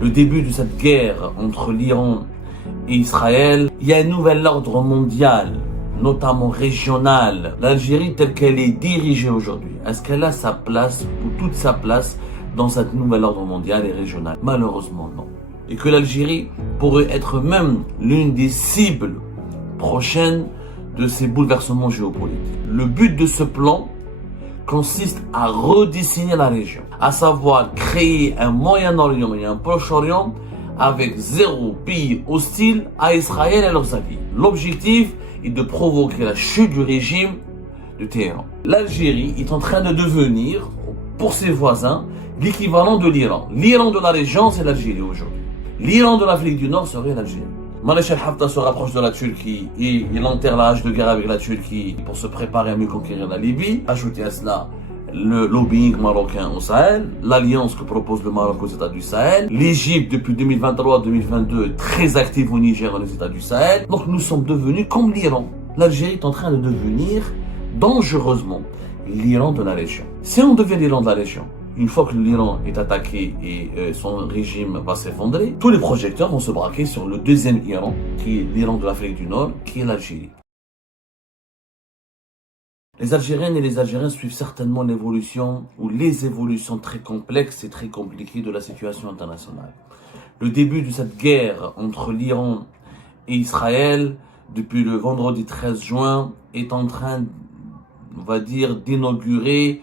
le début de cette guerre entre l'Iran et Israël, il y a un nouvel ordre mondial, notamment régional. L'Algérie telle qu'elle est dirigée aujourd'hui, est-ce qu'elle a sa place ou toute sa place dans cet nouvel ordre mondial et régional? Malheureusement non. Et que l'Algérie pourrait être même l'une des cibles prochaines de ces bouleversements géopolitiques. Le but de ce plan consiste à redessiner la région, à savoir créer un Moyen-Orient et un Proche-Orient avec zéro pays hostile à Israël et leurs alliés. L'objectif est de provoquer la chute du régime de Téhéran. L'Algérie est en train de devenir, pour ses voisins, l'équivalent de l'Iran. L'Iran de la région, c'est l'Algérie aujourd'hui. L'Iran de l'Afrique du Nord serait l'Algérie. Maréchal Haftar se rapproche de la Turquie et il enterre la hache de guerre avec la Turquie pour se préparer à mieux conquérir la Libye. Ajoutez à cela le lobbying marocain au Sahel, l'alliance que propose le Maroc aux États du Sahel, l'Égypte depuis 2023-2022 très active au Niger dans les États du Sahel. Donc nous sommes devenus comme l'Iran. L'Algérie est en train de devenir dangereusement l'Iran de la région. Si on devient l'Iran de la région, une fois que l'Iran est attaqué et son régime va s'effondrer, tous les projecteurs vont se braquer sur le deuxième Iran, qui est l'Iran de l'Afrique du Nord, qui est l'Algérie. Les Algériennes et les Algériens suivent certainement l'évolution ou les évolutions très complexes et très compliquées de la situation internationale. Le début de cette guerre entre l'Iran et Israël, depuis le vendredi 13 juin, est en train, on va dire, d'inaugurer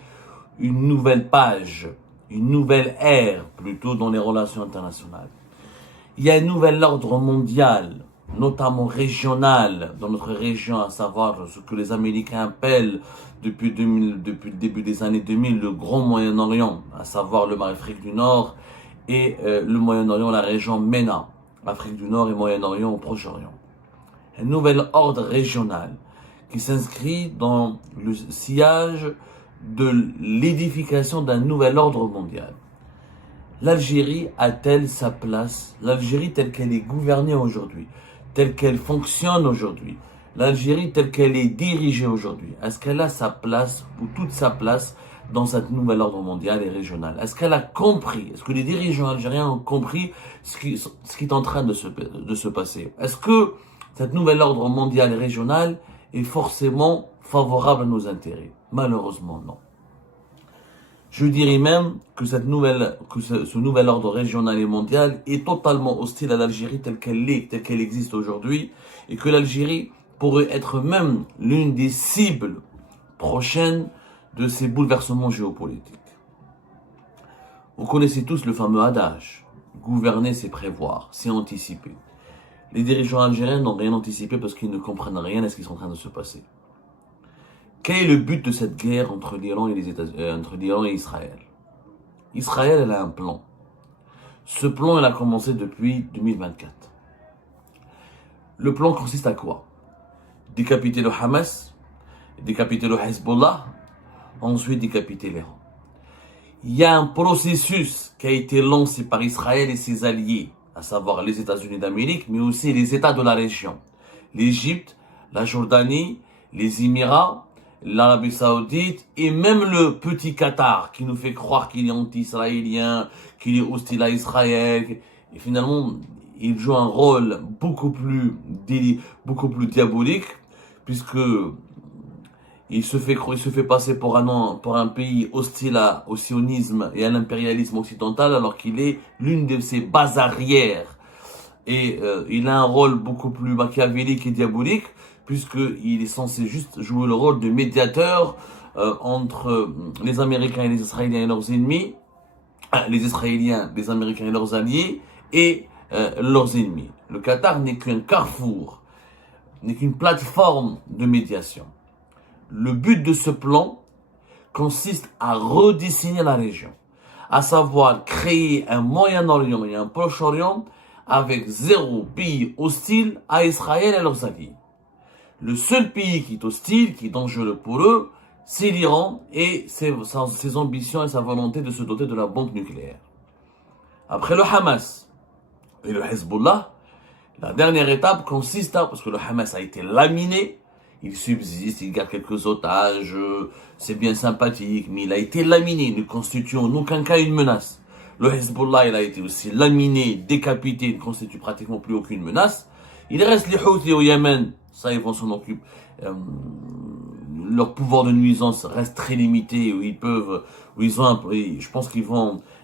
une nouvelle page, une nouvelle ère plutôt dans les relations internationales. Il y a un nouvel ordre mondial, notamment régional, dans notre région, à savoir ce que les Américains appellent depuis le début des années 2000 le Grand Moyen-Orient, à savoir le Afrique du Nord et le Moyen-Orient, la région MENA, Afrique du Nord et Moyen-Orient au Proche-Orient. Un nouvel ordre régional qui s'inscrit dans le sillage de l'édification d'un nouvel ordre mondial. L'Algérie a-t-elle sa place? L'Algérie telle qu'elle est gouvernée aujourd'hui, telle qu'elle fonctionne aujourd'hui, l'Algérie telle qu'elle est dirigée aujourd'hui, est-ce qu'elle a sa place ou toute sa place dans cet nouvel ordre mondial et régional? Est-ce qu'elle a compris? Est-ce que les dirigeants algériens ont compris ce qui est en train de se passer? Est-ce que cet nouvel ordre mondial et régional est forcément favorable à nos intérêts? Malheureusement, non. Je dirais même que ce nouvel ordre régional et mondial est totalement hostile à l'Algérie telle qu'elle existe aujourd'hui, et que l'Algérie pourrait être même l'une des cibles prochaines de ces bouleversements géopolitiques. Vous connaissez tous le fameux adage, gouverner c'est prévoir, c'est anticiper. Les dirigeants algériens n'ont rien anticipé parce qu'ils ne comprennent rien à ce qui est en train de se passer. Quel est le but de cette guerre entre l'Iran et Israël? Israël, elle a un plan. Ce plan, il a commencé depuis 2024. Le plan consiste à quoi? Décapiter le Hamas, décapiter le Hezbollah, ensuite décapiter l'Iran. Il y a un processus qui a été lancé par Israël et ses alliés, à savoir les États-Unis d'Amérique, mais aussi les États de la région. L'Égypte, la Jordanie, les Émirats, l'Arabie Saoudite et même le petit Qatar qui nous fait croire qu'il est anti-israélien, qu'il est hostile à Israël. Et finalement, il joue un rôle beaucoup plus diabolique puisque il se fait passer pour un pays hostile au sionisme et à l'impérialisme occidental alors qu'il est l'une de ses bases arrières. Et il a un rôle beaucoup plus machiavélique et diabolique puisqu'il est censé juste jouer le rôle de médiateur entre les Américains et les Israéliens et leurs ennemis, les Israéliens, les Américains et leurs alliés, et leurs ennemis. Le Qatar n'est qu'un carrefour, n'est qu'une plateforme de médiation. Le but de ce plan consiste à redessiner la région, à savoir créer un Moyen-Orient et un Proche-Orient avec zéro pays hostile à Israël et leurs alliés. Le seul pays qui est hostile, qui est dangereux pour eux, c'est l'Iran et ses ambitions et sa volonté de se doter de la bombe nucléaire. Après le Hamas et le Hezbollah, la dernière étape consiste parce que le Hamas a été laminé, il subsiste, il garde quelques otages, c'est bien sympathique, mais il a été laminé, ne constitue en aucun cas une menace. Le Hezbollah, il a été aussi laminé, décapité, il ne constitue pratiquement plus aucune menace. Il reste les Houthis au Yémen, ça ils vont s'en occuper. Leur pouvoir de nuisance reste très limité, je pense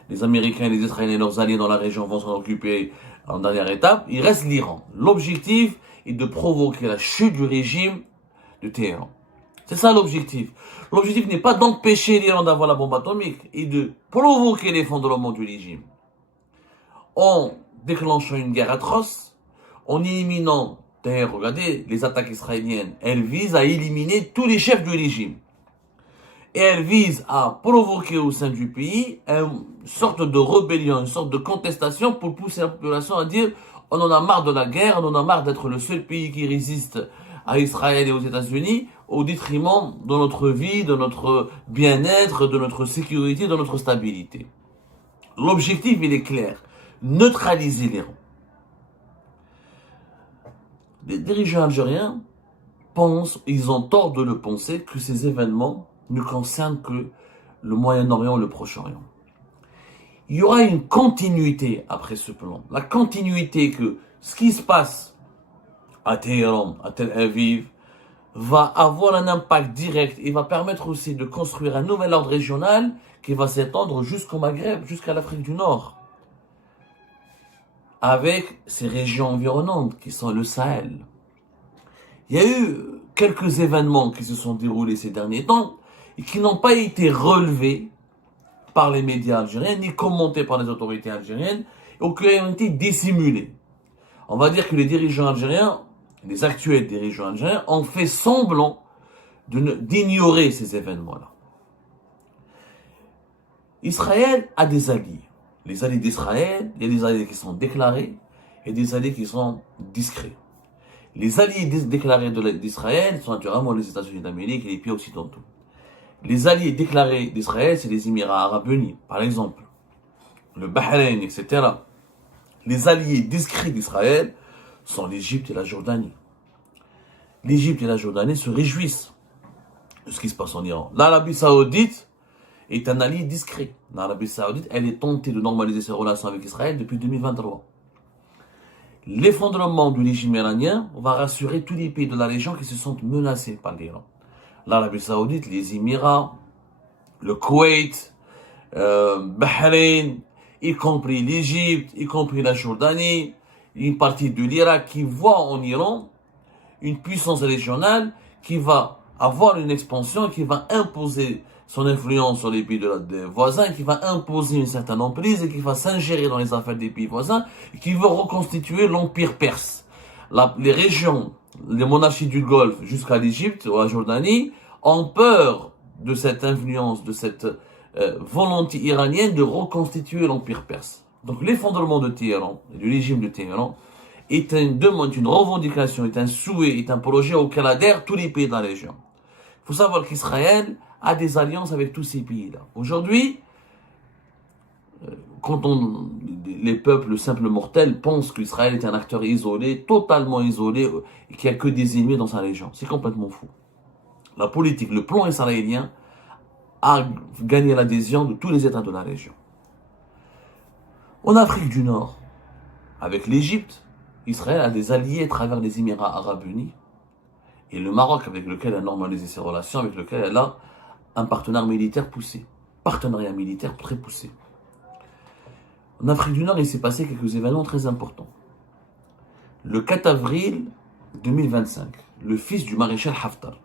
les Américains et les Israéliens et leurs alliés dans la région vont s'en occuper en dernière étape. Il reste l'Iran. L'objectif est de provoquer la chute du régime de Téhéran. C'est ça l'objectif. L'objectif n'est pas d'empêcher l'Iran d'avoir la bombe atomique, et de provoquer l'effondrement du régime. En déclenchant une guerre atroce, en éliminant, d'ailleurs, regardez, les attaques israéliennes, elles visent à éliminer tous les chefs du régime. Et elles visent à provoquer au sein du pays une sorte de rébellion, une sorte de contestation pour pousser la population à dire on en a marre de la guerre, on en a marre d'être le seul pays qui résiste à Israël et aux États-Unis au détriment de notre vie, de notre bien-être, de notre sécurité, de notre stabilité. L'objectif, il est clair. Neutraliser l'Iran. Les dirigeants algériens ils ont tort de le penser, que ces événements ne concernent que le Moyen-Orient et le Proche-Orient. Il y aura une continuité après ce plan. La continuité que ce qui se passe à Téhéran, à Tel Aviv, va avoir un impact direct et va permettre aussi de construire un nouvel ordre régional qui va s'étendre jusqu'au Maghreb, jusqu'à l'Afrique du Nord, avec ces régions environnantes qui sont le Sahel. Il y a eu quelques événements qui se sont déroulés ces derniers temps et qui n'ont pas été relevés par les médias algériens, ni commentés par les autorités algériennes, ou qui ont été dissimulés. On va dire que les dirigeants algériens, les actuels dirigeants algériens, ont fait semblant d'ignorer ces événements-là. Israël a des alliés. Les alliés d'Israël, il y a des alliés qui sont déclarés et des alliés qui sont discrets. Les alliés déclarés d'Israël sont naturellement les États-Unis d'Amérique et les pays occidentaux. Les alliés déclarés d'Israël, c'est les Émirats arabes unis, par exemple, le Bahreïn, etc. Les alliés discrets d'Israël sont l'Égypte et la Jordanie. L'Égypte et la Jordanie se réjouissent de ce qui se passe en Iran. L'Arabie Saoudite est un allié discret. L'Arabie Saoudite, elle est tentée de normaliser ses relations avec Israël depuis 2023. L'effondrement du régime iranien va rassurer tous les pays de la région qui se sentent menacés par l'Iran. L'Arabie Saoudite, les Émirats, le Koweït, Bahreïn, y compris l'Égypte, y compris la Jordanie, une partie de l'Irak qui voit en Iran une puissance régionale qui va avoir une expansion, qui va imposer son influence sur les pays des voisins, qui va imposer une certaine emprise et qui va s'ingérer dans les affaires des pays voisins et qui va reconstituer l'empire perse. Les régions, les monarchies du Golfe jusqu'à l'Égypte ou la Jordanie ont peur de cette influence, de cette volonté iranienne de reconstituer l'empire perse. Donc l'effondrement de Téhéran, du régime de Téhéran, est une demande, une revendication, est un souhait, est un projet auquel adhèrent tous les pays de la région. Il faut savoir qu'Israël a des alliances avec tous ces pays-là. Aujourd'hui, quand les peuples simples mortels pensent qu'Israël est un acteur isolé, totalement isolé, et qu'il n'y a que des ennemis dans sa région, c'est complètement fou. La politique, le plan israélien a gagné l'adhésion de tous les États de la région. En Afrique du Nord, avec l'Égypte, Israël a des alliés à travers les Émirats arabes unis et le Maroc, avec lequel elle a normalisé ses relations, avec lequel elle a un partenariat militaire poussé. Partenariat militaire très poussé. En Afrique du Nord, il s'est passé quelques événements très importants. Le 4 avril 2025, le fils du maréchal Haftar,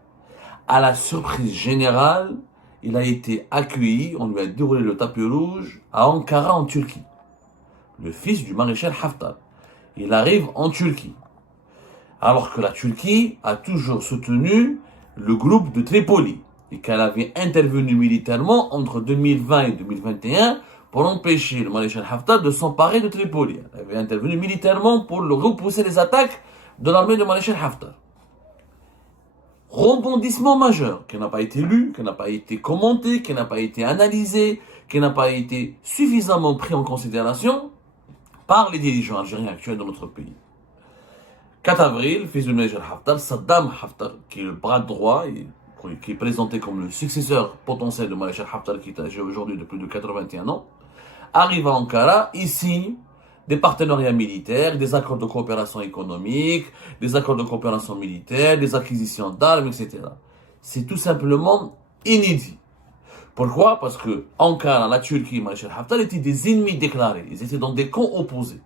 à la surprise générale, il a été accueilli, on lui a déroulé le tapis rouge à Ankara en Turquie. Le fils du maréchal Haftar, il arrive en Turquie. Alors que la Turquie a toujours soutenu le groupe de Tripoli et qu'elle avait intervenu militairement entre 2020 et 2021 pour empêcher le maréchal Haftar de s'emparer de Tripoli. Elle avait intervenu militairement pour repousser les attaques de l'armée de maréchal Haftar. Rebondissement majeur qui n'a pas été lu, qui n'a pas été commenté, qui n'a pas été analysé, qui n'a pas été suffisamment pris en considération par les dirigeants algériens actuels de notre pays. 4 avril, fils du maréchal Haftar, Saddam Haftar, qui est le bras droit, et qui est présenté comme le successeur potentiel de maréchal Haftar, qui est âgé aujourd'hui de plus de 81 ans, arrive à Ankara, il signe des partenariats militaires, des accords de coopération économique, des accords de coopération militaire, des acquisitions d'armes, etc. C'est tout simplement inédit. Pourquoi? Parce que Ankara, la Turquie, Maréchal Haftar étaient des ennemis déclarés. Ils étaient dans des camps opposés.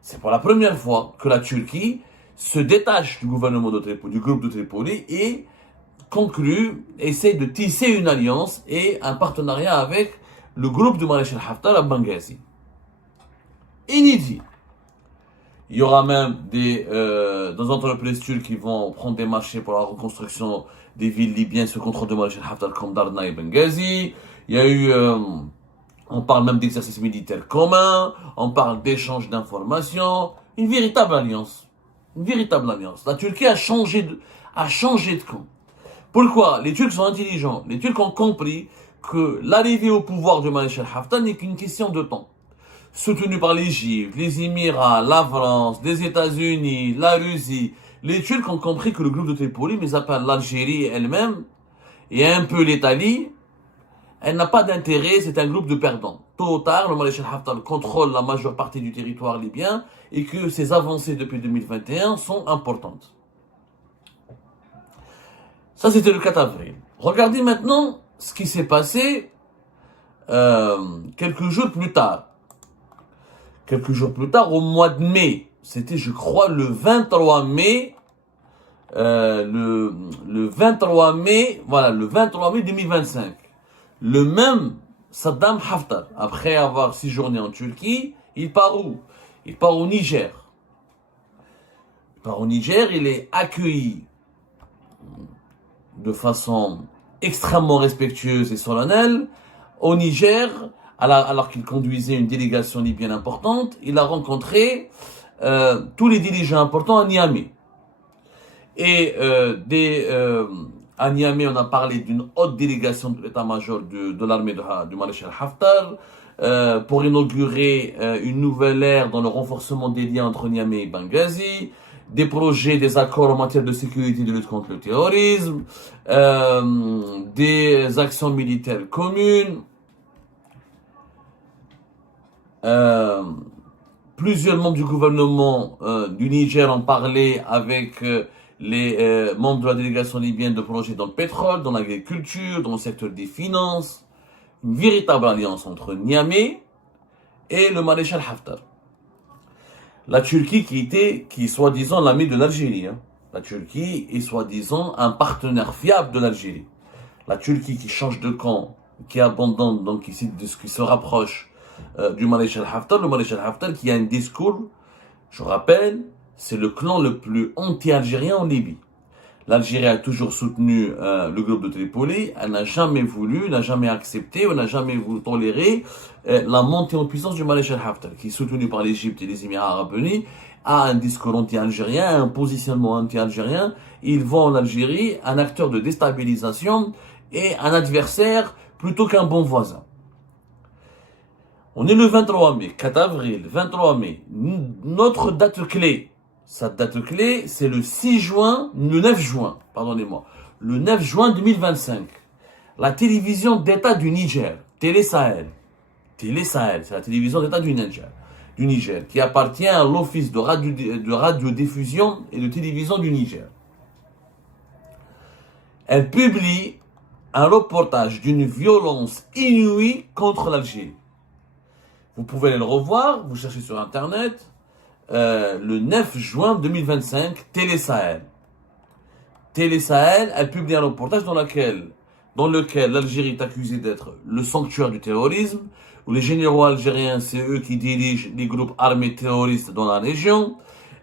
C'est pour la première fois que la Turquie se détache du gouvernement de Tripoli, du groupe de Tripoli et essaie de tisser une alliance et un partenariat avec le groupe de Maréchal Haftar à Benghazi. Inédit. Il y aura même des entreprises turques qui vont prendre des marchés pour la reconstruction des villes libyennes sous contrôle de Maréchal Haftar comme Darna et Benghazi. Il y a eu, on parle même d'exercices militaires communs, on parle d'échanges d'informations, une véritable alliance. Une véritable alliance. La Turquie a changé de camp. Pourquoi? Les Turcs sont intelligents. Les Turcs ont compris que l'arrivée au pouvoir de Maréchal Haftar n'est qu'une question de temps. Soutenu par l'Égypte, les Émirats, la France, les États-Unis, la Russie, les Turcs ont compris que le groupe de Tripoli, mais à part l'Algérie elle-même, et un peu l'Italie, elle n'a pas d'intérêt, c'est un groupe de perdants. Tôt ou tard, le Maréchal Haftar contrôle la majeure partie du territoire libyen et que ses avancées depuis 2021 sont importantes. Ça, c'était le 4 avril. Regardez maintenant ce qui s'est passé quelques jours plus tard. Quelques jours plus tard, au mois de mai, c'était, je crois, le 23 mai, le 23 mai, voilà, le 23 mai 2025. Le même Saddam Haftar, après avoir séjourné en Turquie, il part où? Il part au Niger. Il part au Niger, il est accueilli de façon extrêmement respectueuse et solennelle. Au Niger, alors qu'il conduisait une délégation libyenne importante, il a rencontré tous les dirigeants importants à Niamey. Et à Niamey, on a parlé d'une haute délégation de l'état-major de l'armée du maréchal Haftar pour inaugurer une nouvelle ère dans le renforcement des liens entre Niamey et Benghazi, des projets, des accords en matière de sécurité et de lutte contre le terrorisme, des actions militaires communes. Plusieurs membres du gouvernement du Niger ont parlé avec les membres de la délégation libyenne de projets dans le pétrole, dans l'agriculture, dans le secteur des finances. Une véritable alliance entre Niamey et le maréchal Haftar. La Turquie qui est soi-disant l'ami de l'Algérie. Hein. La Turquie est soi-disant un partenaire fiable de l'Algérie. La Turquie qui change de camp, qui abandonne, donc qui se rapproche du maréchal Haftar. Le maréchal Haftar qui a un discours, je rappelle, c'est le clan le plus anti-algérien en Libye. L'Algérie a toujours soutenu le groupe de Tripoli. Elle n'a jamais voulu, n'a jamais accepté, ou n'a jamais voulu tolérer la montée en puissance du maréchal Haftar, qui est soutenu par l'Égypte et les Émirats arabes unis, a un discours anti-algérien, un positionnement anti-algérien. Il voit en Algérie un acteur de déstabilisation et un adversaire plutôt qu'un bon voisin. On est le 23 mai, 4 avril, 23 mai. Notre date clé, cette date clé, c'est le 9 juin, pardonnez-moi, le 9 juin 2025. La télévision d'État du Niger, Télé Sahel, c'est la télévision d'État du Niger, qui appartient à l'Office de radiodiffusion et de télévision du Niger. Elle publie un reportage d'une violence inouïe contre l'Algérie. Vous pouvez aller le revoir, vous cherchez sur Internet, le 9 juin 2025, Télé Sahel. Télé Sahel, elle publie un reportage dans lequel l'Algérie est accusée d'être le sanctuaire du terrorisme, où les généraux algériens, c'est eux qui dirigent les groupes armés terroristes dans la région.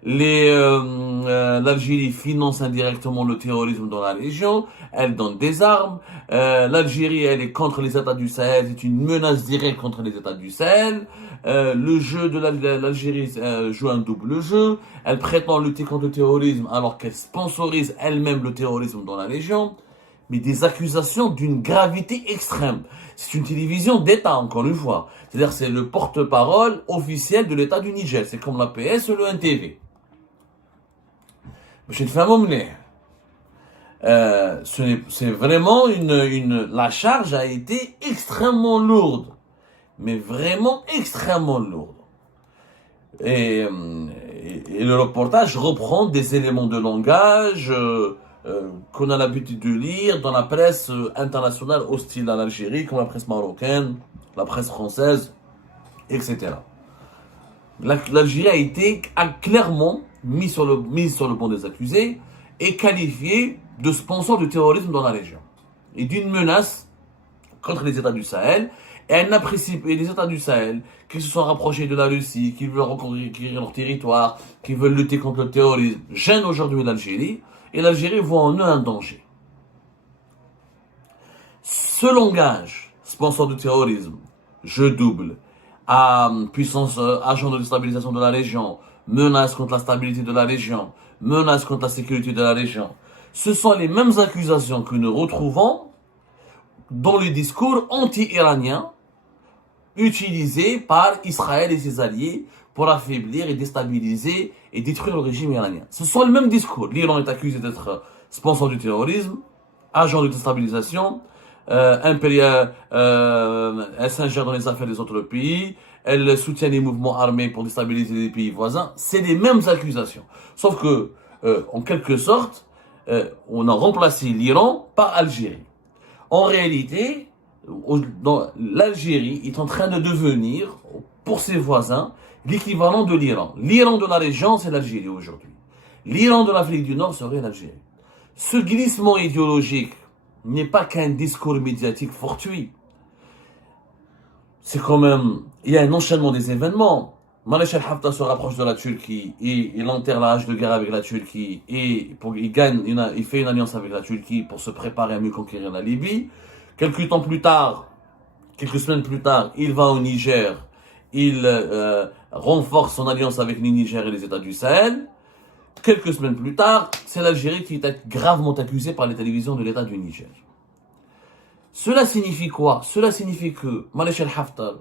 L'Algérie finance indirectement le terrorisme dans la région, elle donne des armes. L'Algérie, elle est contre les États du Sahel, c'est une menace directe contre les États du Sahel. Le jeu de l'Algérie joue un double jeu. Elle prétend lutter contre le terrorisme alors qu'elle sponsorise elle-même le terrorisme dans la région. Mais des accusations d'une gravité extrême. C'est une télévision d'État, encore une fois. C'est-à-dire c'est le porte-parole officiel de l'État du Niger. C'est comme la PS ou le NTV. Monsieur c'est vraiment la charge a été extrêmement lourde. mais vraiment extrêmement lourde. Et le reportage reprend des éléments de langage qu'on a l'habitude de lire dans la presse internationale hostile à l'Algérie, comme la presse marocaine, la presse française, etc. L'Algérie a clairement mise sur le banc des accusés et qualifiée de sponsor du terrorisme dans la région et d'une menace contre les États du Sahel. Et elle n'apprécie pas les États du Sahel qui se sont rapprochés de la Russie, qui veulent reconquérir leur territoire, qui veulent lutter contre le terrorisme, gênent aujourd'hui l'Algérie, et l'Algérie voit en eux un danger. Ce langage, sponsor du terrorisme, jeu double, puissance agent de déstabilisation de la région, menace contre la stabilité de la région, menace contre la sécurité de la région, ce sont les mêmes accusations que nous retrouvons dans le discours anti-iranien utilisé par Israël et ses alliés pour affaiblir et déstabiliser et détruire le régime iranien. Ce sont les mêmes discours. L'Iran est accusé d'être sponsor du terrorisme, agent de déstabilisation, elle s'ingère dans les affaires des autres pays, elle soutient les mouvements armés pour déstabiliser les pays voisins. C'est les mêmes accusations. Sauf que, en quelque sorte, on a remplacé l'Iran par Algérie. En réalité, l'Algérie est en train de devenir, pour ses voisins, l'équivalent de l'Iran. L'Iran de la région, c'est l'Algérie aujourd'hui. L'Iran de l'Afrique du Nord serait l'Algérie. Ce glissement idéologique n'est pas qu'un discours médiatique fortuit. C'est quand même, il y a un enchaînement des événements. Maréchal Haftar se rapproche de la Turquie et il enterre la hache de guerre avec la Turquie et il fait une alliance avec la Turquie pour se préparer à mieux conquérir la Libye. Quelques semaines plus tard, il va au Niger, il renforce son alliance avec le Niger et les États du Sahel. Quelques semaines plus tard, c'est l'Algérie qui est gravement accusée par les télévisions de l'État du Niger. Cela signifie quoi? Cela signifie que Maréchal Haftar,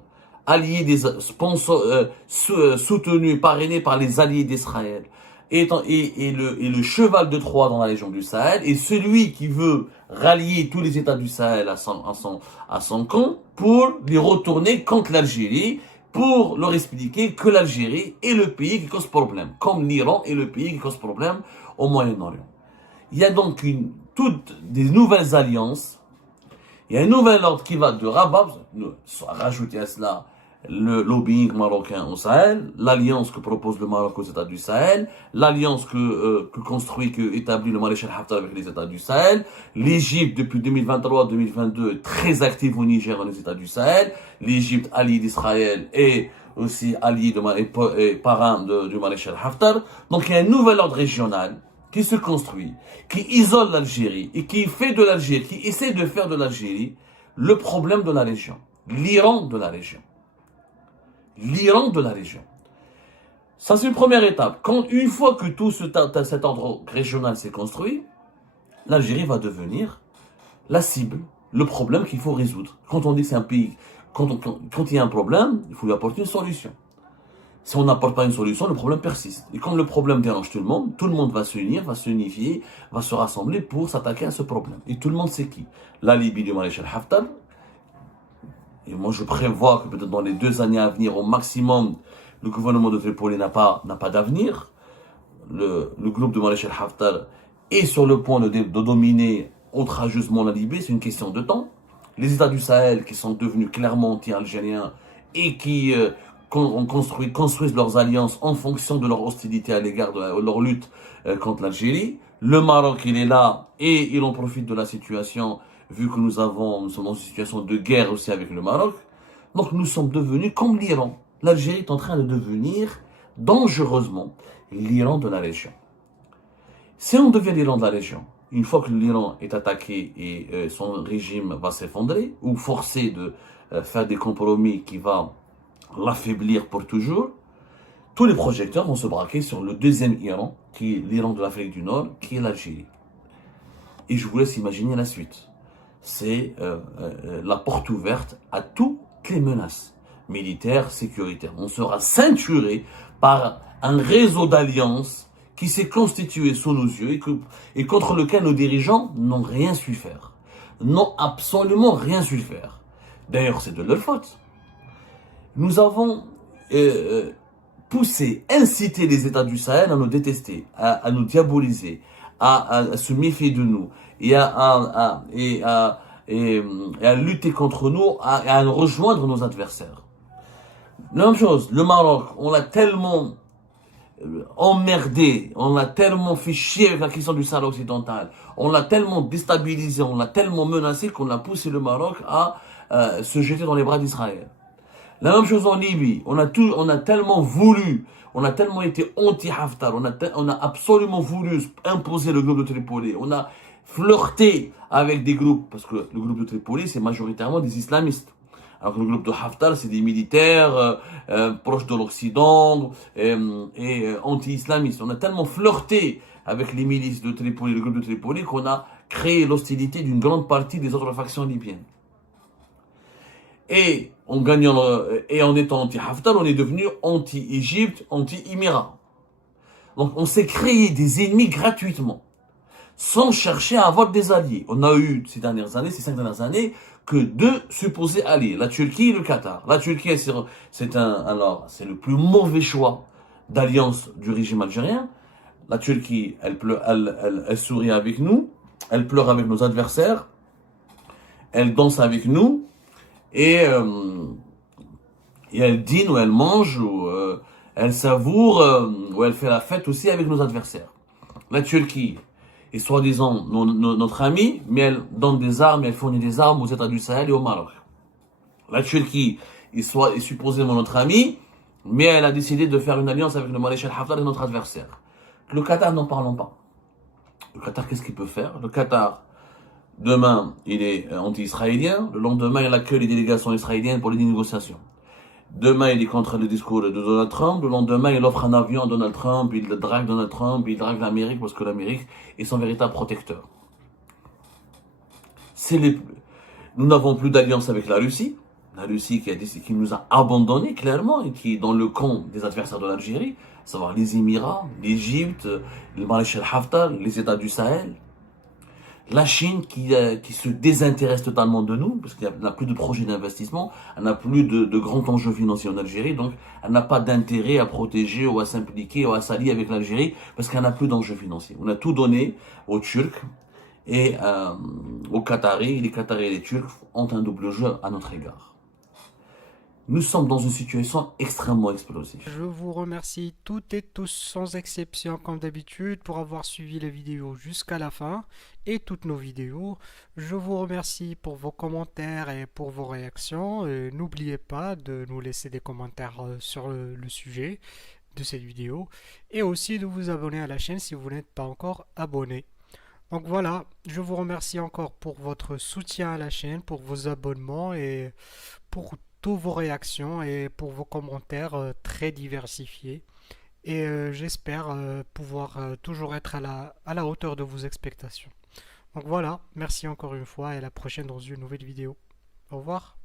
allié des sponsors, soutenu, parrainé par les alliés d'Israël, est le cheval de Troie dans la région du Sahel, et celui qui veut rallier tous les États du Sahel à son camp pour les retourner contre l'Algérie, pour leur expliquer que l'Algérie est le pays qui cause problème, comme l'Iran est le pays qui cause problème au Moyen-Orient. Il y a donc toutes des nouvelles alliances. Il y a un nouvel ordre qui va de Rabat, rajouter à cela le lobbying marocain au Sahel, l'alliance que propose le Maroc aux États du Sahel, l'alliance que établit le maréchal Haftar avec les États du Sahel, l'Égypte depuis 2023-2022 très active au Niger dans les États du Sahel, l'Égypte alliée d'Israël et aussi alliée et parrain du maréchal Haftar. Donc il y a un nouvel ordre régional qui se construit, qui isole l'Algérie et qui essaie de faire de l'Algérie le problème de la région, l'Iran de la région. L'Iran de la région. Ça, c'est une première étape. Une fois que tout cet ordre régional s'est construit, l'Algérie va devenir la cible, le problème qu'il faut résoudre. Quand on dit que c'est un pays, quand il y a un problème, il faut lui apporter une solution. Si on n'apporte pas une solution, le problème persiste. Et comme le problème dérange tout le monde va s'unir, va s'unifier, va se rassembler pour s'attaquer à ce problème. Et tout le monde sait qui? La Libye du maréchal Haftar. Et moi, je prévois que peut-être dans les 2 années à venir, au maximum, le gouvernement de Tripoli n'a pas d'avenir. Le groupe de maréchal Haftar est sur le point de dominer outrageusement la Libye. C'est une question de temps. Les États du Sahel, qui sont devenus clairement anti-algériens et qui construisent leurs alliances en fonction de leur hostilité à l'égard de leur lutte contre l'Algérie. Le Maroc, il est là et il en profite de la situation, vu que nous sommes dans une situation de guerre aussi avec le Maroc. Donc nous sommes devenus comme l'Iran. L'Algérie est en train de devenir dangereusement l'Iran de la région. Si on devient l'Iran de la région, une fois que l'Iran est attaqué et son régime va s'effondrer, ou forcé de faire des compromis qui vont l'affaiblir pour toujours, tous les projecteurs vont se braquer sur le deuxième Iran, qui est l'Iran de l'Afrique du Nord, qui est l'Algérie. Et je vous laisse imaginer la suite. C'est la porte ouverte à toutes les menaces militaires, sécuritaires. On sera ceinturé par un réseau d'alliances qui s'est constitué sous nos yeux et contre lequel nos dirigeants n'ont rien su faire. N'ont absolument rien su faire. D'ailleurs, c'est de leur faute. Nous avons poussé, incité les États du Sahel à nous détester, à nous diaboliser, à se méfier de nous et à lutter contre nous, à rejoindre nos adversaires. La même chose, le Maroc, on l'a tellement emmerdé, on l'a tellement fait chier avec la question du Sahel occidental, on l'a tellement déstabilisé, on l'a tellement menacé qu'on a poussé le Maroc à se jeter dans les bras d'Israël. La même chose en Libye, on a tellement voulu, on a tellement été anti-Haftar, on a absolument voulu imposer le groupe de Tripoli, on a flirté avec des groupes, parce que le groupe de Tripoli c'est majoritairement des islamistes. Alors que le groupe de Haftar, c'est des militaires proches de l'Occident anti-islamistes. On a tellement flirté avec les milices de Tripoli, le groupe de Tripoli, qu'on a créé l'hostilité d'une grande partie des autres factions libyennes. Et en étant anti-Haftar, on est devenu anti-Égypte, anti-Émirats. Donc on s'est créé des ennemis gratuitement, sans chercher à avoir des alliés. On a eu ces 5 dernières années, que deux supposés alliés, la Turquie et le Qatar. La Turquie, c'est le plus mauvais choix d'alliance du régime algérien. La Turquie, elle sourit avec nous, elle pleure avec nos adversaires, elle danse avec nous, et elle dîne ou elle mange, ou elle savoure, ou elle fait la fête aussi avec nos adversaires. La Turquie est soi-disant notre amie, mais elle donne des armes, elle fournit des armes aux États du Sahel et au Maroc. La Turquie est supposément notre amie, mais elle a décidé de faire une alliance avec le maréchal Haftar et notre adversaire. Le Qatar, n'en parlons pas. Le Qatar, qu'est-ce qu'il peut faire? Le Qatar, demain, il est anti-israélien. Le lendemain, il accueille les délégations israéliennes pour les négociations. Demain, il est contre le discours de Donald Trump. Le lendemain, il offre un avion à Donald Trump. Il drague Donald Trump. Il drague l'Amérique parce que l'Amérique est son véritable protecteur. Nous n'avons plus d'alliance avec la Russie. La Russie qui nous a abandonnés clairement et qui est dans le camp des adversaires de l'Algérie, à savoir les Émirats, l'Égypte, le maréchal Haftar, les États du Sahel. La Chine qui se désintéresse totalement de nous, parce qu'elle n'a plus de projet d'investissement, elle n'a plus de grands enjeux financiers en Algérie, donc elle n'a pas d'intérêt à protéger ou à s'impliquer ou à s'allier avec l'Algérie, parce qu'elle n'a plus d'enjeux financiers. On a tout donné aux Turcs et aux Qataris. Les Qataris et les Turcs ont un double jeu à notre égard. Nous sommes dans une situation extrêmement explosive. Je vous remercie toutes et tous sans exception comme d'habitude pour avoir suivi les vidéos jusqu'à la fin et toutes nos vidéos. Je vous remercie pour vos commentaires et pour vos réactions. N'oubliez pas de nous laisser des commentaires sur le sujet de cette vidéo et aussi de vous abonner à la chaîne si vous n'êtes pas encore abonné. Donc voilà, je vous remercie encore pour votre soutien à la chaîne, pour vos abonnements et pour toutes vos réactions et pour vos commentaires très diversifiés. Et j'espère pouvoir toujours être à la hauteur de vos expectations. Donc voilà, merci encore une fois et à la prochaine dans une nouvelle vidéo. Au revoir.